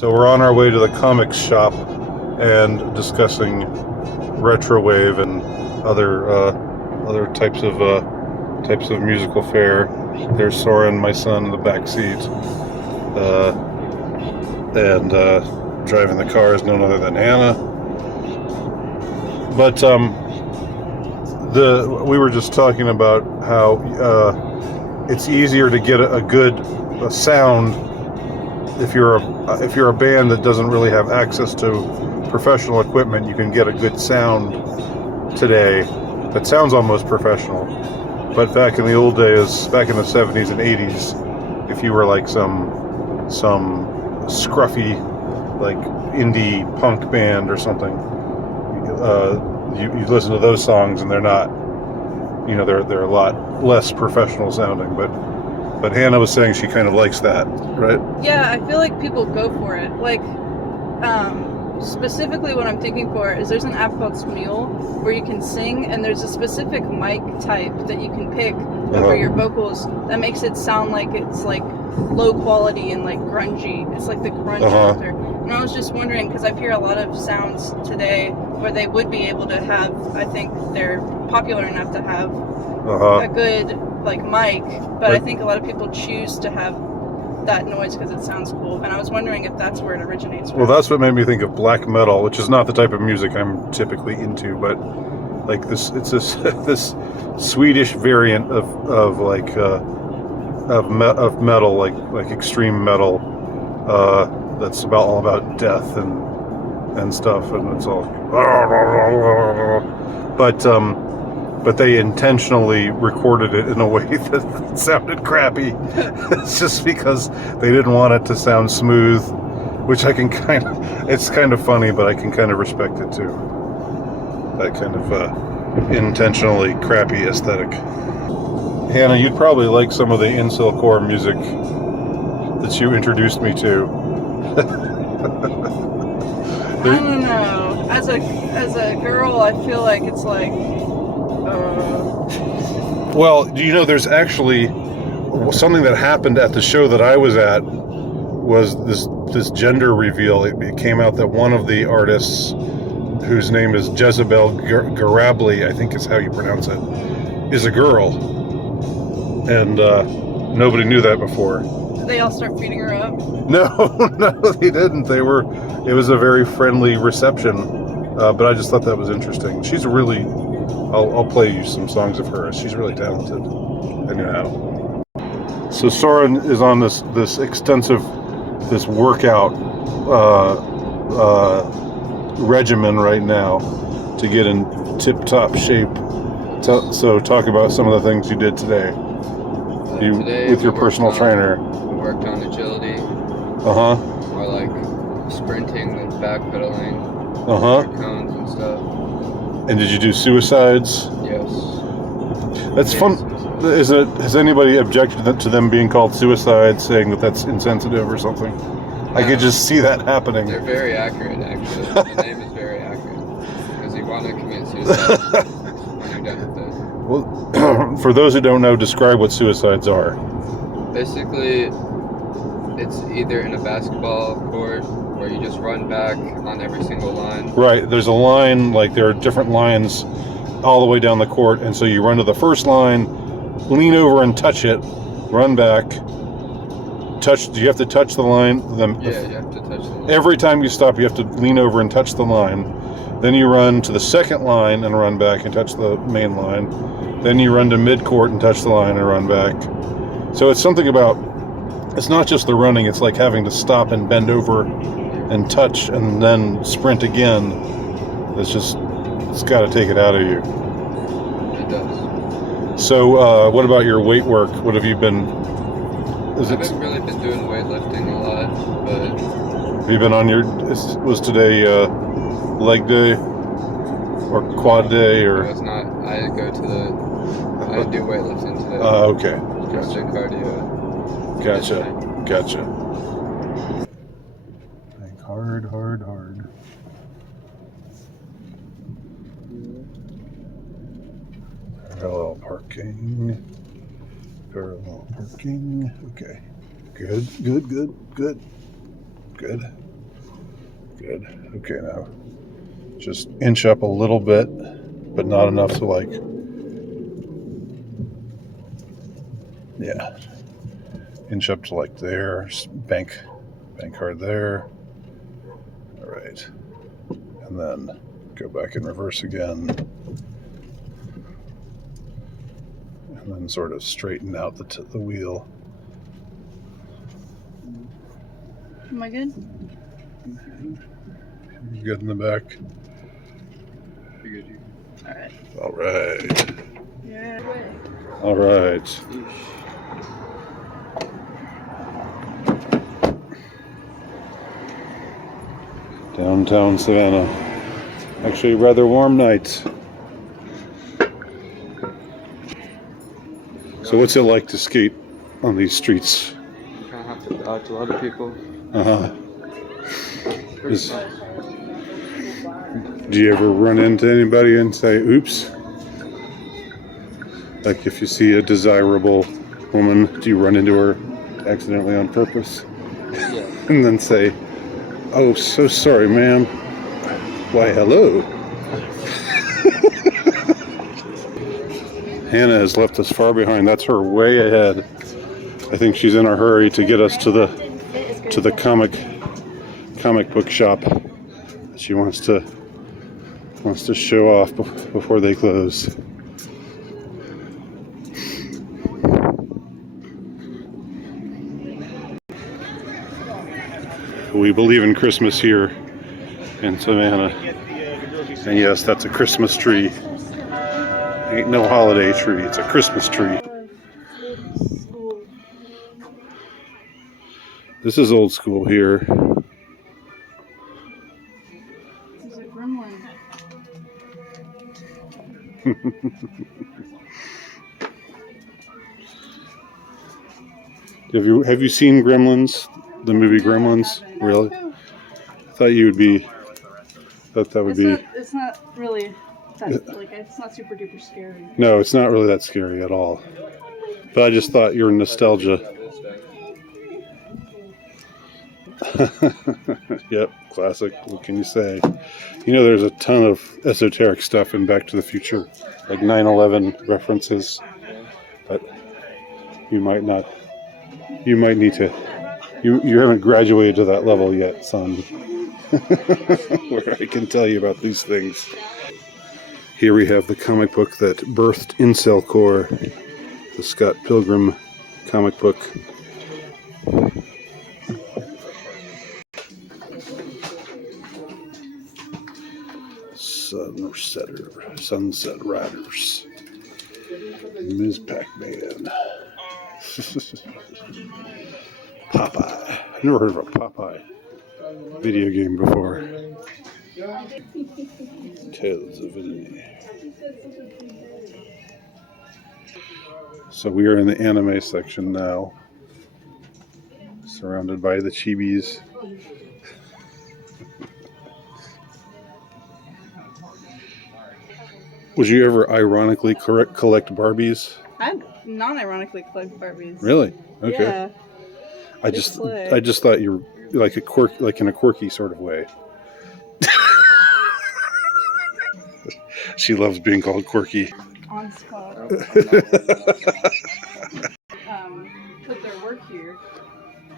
So we're on our way to the comics shop and discussing retrowave and other types of musical fare. There's Soren, my son, in the back seat, and driving the car is none other than Hannah. But we were just talking about how it's easier to get a good sound if you're a band that doesn't really have access to professional equipment. You can get a good sound today that sounds almost professional. But back in the old days, back in the 70s and 80s, if you were like some scruffy, like indie punk band or something, you listen to those songs and they're not, they're a lot less professional sounding. But Hannah was saying she kind of likes that, right? Yeah, I feel like people go for it. Like, specifically what I'm thinking for is there's an app called Smule where you can sing, and there's a specific mic type that you can pick over your vocals that makes it sound like it's like low quality and like grungy. It's like the grunge factor. And I was just wondering, because I hear a lot of sounds today where they would be able to have, I think they're popular enough to have a good like mic, but I think a lot of people choose to have that noise because it sounds cool, and I was wondering if that's where it originates from. Well, that's what made me think of black metal, which is not the type of music I'm typically into, but like this Swedish variant of metal, like extreme metal, that's all about death and stuff, and it's all but they intentionally recorded it in a way that sounded crappy. It's just because they didn't want it to sound smooth, which I can it's kind of funny, but I can kind of respect it too. That kind of intentionally crappy aesthetic. Hannah, you'd probably like some of the incel-core music that you introduced me to. I don't know. As a girl, I feel like it's like. Well, there's actually something that happened at the show that I was at was this gender reveal. It came out that one of the artists, whose name is Jezebel Garabli, I think is how you pronounce it, is a girl. And nobody knew that before. Did they all start feeding her up? No, they didn't. It was a very friendly reception, but I just thought that was interesting. She's really... I'll play you some songs of hers. She's really talented. Anyhow. So Soren is on this extensive workout regimen right now to get in tip-top shape. So talk about some of the things you did today. Today with your personal trainer. We worked on agility. More like sprinting and backpedaling. Cones and stuff. And did you do suicides? Yes. That's fun. Has anybody objected to them being called suicides, saying that that's insensitive or something? I could just see that happening. They're very accurate, actually. The name is very accurate. Because you want to commit suicide when you're done with it. Well, for those who don't know, describe what suicides are. Basically, it's either in a basketball court where you just run back on every single line. Right. There's a line, like there are different lines all the way down the court, and so you run to the first line, lean over and touch it, run back, do you have to touch the line? Yeah, you have to touch the line. Every time you stop, you have to lean over and touch the line. Then you run to the second line and run back and touch the main line. Then you run to mid-court and touch the line and run back. So it's something about, it's not just the running, it's like having to stop and bend over and touch and then sprint again. It's got to take it out of you. It does. So what about your weight work? What have you been... I haven't really been doing weightlifting a lot, but... Have you been on was today leg day or quad day or... No, it's not. I do weightlifting today. Okay. Just cardio. Gotcha. Think hard. Parallel parking. Okay. Good. Good. Okay, now just inch up a little bit, but not enough to like, yeah, inch up to like there, bank hard there. All right, and then go back in reverse again, and then sort of straighten out the wheel. Am I good? You good in the back? You're good. All right. All right. Yeah. All right. Downtown Savannah. Actually, rather warm nights. So, what's it like to skate on these streets? You kind of have to dodge a lot of people. Is, do you ever run into anybody and say, oops? Like if you see a desirable woman, do you run into her accidentally on purpose? Yeah. And then say, oh, so sorry, ma'am. Why, hello. Hannah has left us far behind. That's her way ahead. I think she's in a hurry to get us to the comic book shop. She wants to show off before they close. We believe in Christmas here in Savannah. And yes, that's a Christmas tree. Ain't no holiday tree, it's a Christmas tree. This is old school here. There's a gremlin. Have you seen Gremlins? The movie Gremlins? Really? I thought you would be. Thought that would be. It's not really that, like, it's not super duper scary. No, it's not really that scary at all. But I just thought your nostalgia. Yep, classic. What can you say? You know, there's a ton of esoteric stuff in Back to the Future, like 9/11 references. But you might not. You might need to. You haven't graduated to that level yet, son. Where I can tell you about these things. Here we have the comic book that birthed Incel Core, the Scott Pilgrim comic book. Sunset Riders. Ms. Pac-Man. Popeye. I've never heard of a Popeye video game before. Tales of Italy. So we are in the anime section now, surrounded by the chibis. Would you ever ironically collect Barbies? I non-ironically collect Barbies. Really? Okay. Yeah. I just thought you were like in a quirky sort of way. She loves being called quirky. On spot. Put their work here,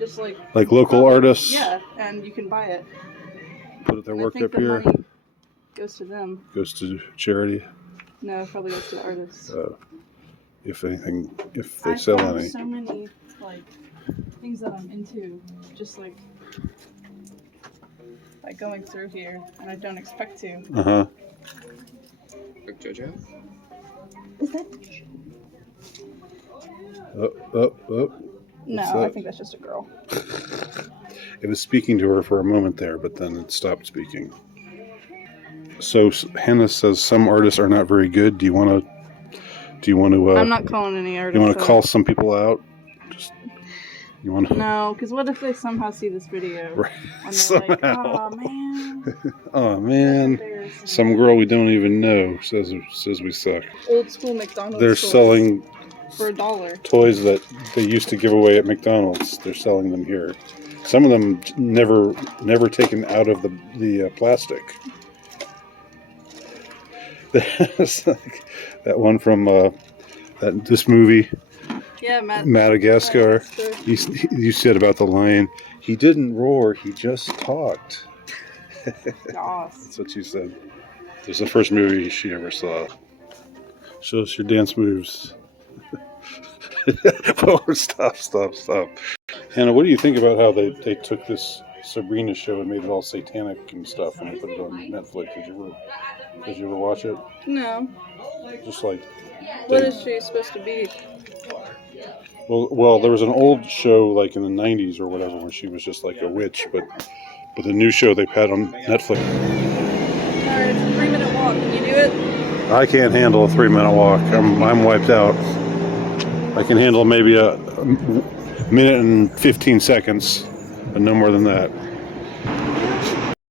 just like local artists. Yeah, and you can buy it. Put their work I think up the here. money goes to them. Goes to charity. No, it probably goes to the artists. If anything, if they sell found any. so many like things that I'm into, just like going through here, and I don't expect to. Like JoJo? Is that? Oh. No, What's I that? think that's just a girl. It was speaking to her for a moment there, but then it stopped speaking. So Hannah says some artists are not very good. Do you want to? I'm not calling any artists. You want to call some people out? You want to? No, because what if they somehow see this video? Right. And they're Somehow. like, oh man. Oh man. Some girl we don't even know says we suck. Old school McDonald's. They're toys selling for $1. toys that they used to give away at McDonald's. They're selling them here. Some of them never taken out of the plastic. That's like that one from this movie, Yeah, Madagascar. You said about the lion, he didn't roar, he just talked. That's what you said. It was the first movie she ever saw. Show us your dance moves. Oh, stop. Hannah, what do you think about how they took this Sabrina show and made it all satanic and stuff and they put it on Netflix? Did you ever watch it? No. Just like... What is she supposed to be? Well, there was an old show like in the 90s or whatever where she was just like a witch, but the new show they've had on Netflix... Alright, it's a 3-minute walk. Can you do it? I can't handle a 3-minute walk. I'm wiped out. I can handle maybe a minute and 15 seconds, but no more than that.